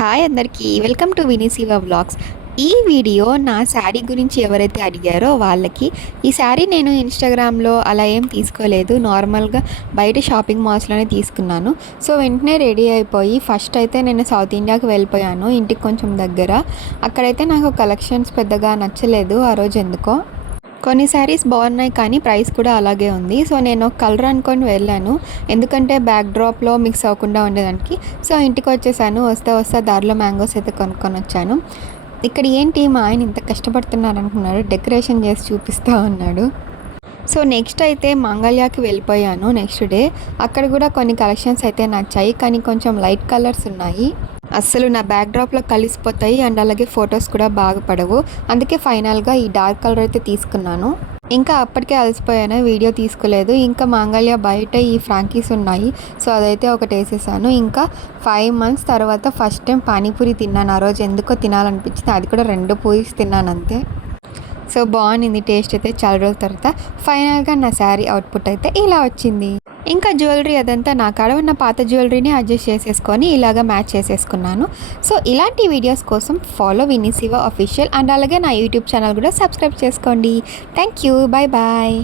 Hi అందరికీ welcome to వినీశివ vlogs. ఈ video నా శారీ గురించి ఎవరైతే అడిగారో వాళ్ళకి. ఈ శారీ నేను ఇన్స్టాగ్రామ్లో అలా ఏం తీసుకోలేదు, నార్మల్గా బయట షాపింగ్ మాల్స్లోనే తీసుకున్నాను. సో వెంటనే రెడీ అయిపోయి ఫస్ట్ అయితే నేను సౌత్ ఇండియాకి వెళ్ళిపోయాను, ఇంటికి కొంచెం దగ్గర. అక్కడైతే నాకు కలెక్షన్స్ పెద్దగా నచ్చలేదు ఆ రోజు ఎందుకో. కొన్ని శారీస్ బాగున్నాయి కానీ ప్రైస్ కూడా అలాగే ఉంది. సో నేను కలర్ అనుకొని వెళ్ళాను, ఎందుకంటే బ్యాక్ డ్రాప్లో మిక్స్ అవ్వకుండా ఉండేదానికి. సో ఇంటికి వచ్చేసాను. వస్తే దారిలో మ్యాంగోస్ అయితే కొనుక్కొని వచ్చాను. ఇక్కడ ఏంటి మా ఆయన ఇంత కష్టపడుతున్నారు అనుకున్నాడు, డెకరేషన్ చేసి చూపిస్తూ ఉన్నాడు. సో నెక్స్ట్ అయితే మంగళ్యాకి వెళ్ళిపోయాను నెక్స్ట్ డే. అక్కడ కూడా కొన్ని కలెక్షన్స్ అయితే నచ్చాయి, కానీ కొంచెం లైట్ కలర్స్ ఉన్నాయి. అస్సలు నా బ్యాక్ డ్రాప్లో కలిసిపోతాయి అండ్ అలాగే ఫొటోస్ కూడా బాగా పడవు. అందుకే ఫైనల్గా ఈ డార్క్ కలర్ అయితే తీసుకున్నాను. ఇంకా అప్పటికే అలసిపోయాను, వీడియో తీసుకోలేదు. ఇంకా మంగళ్య బయట ఈ ఫ్రాంకీస్ ఉన్నాయి, సో అదైతే ఒకటి వేసేసాను. ఇంకా 5 months తర్వాత ఫస్ట్ టైం పానీపూరి తిన్నాను. ఆ రోజు ఎందుకో తినాలనిపించింది, అది కూడా 2 పూరీస్ తిన్నాను అంతే. సో బాగుంది టేస్ట్ అయితే చాలా రోజుల తర్వాత. ఫైనల్గా నా శారీ అవుట్పుట్ అయితే ఇలా వచ్చింది. ఇంకా జ్యువెలరీ అదంతా నా కాడ ఉన్న పాత జ్యువెలరీని అడ్జస్ట్ చేసేసుకొని ఇలాగ మ్యాచ్ చేసేసుకున్నాను. సో ఇలాంటి వీడియోస్ కోసం ఫాలో వినీశివ అఫీషియల్ అండ్ అలాగే నా యూట్యూబ్ ఛానల్ కూడా సబ్స్క్రైబ్ చేసుకోండి. Thank you, bye bye.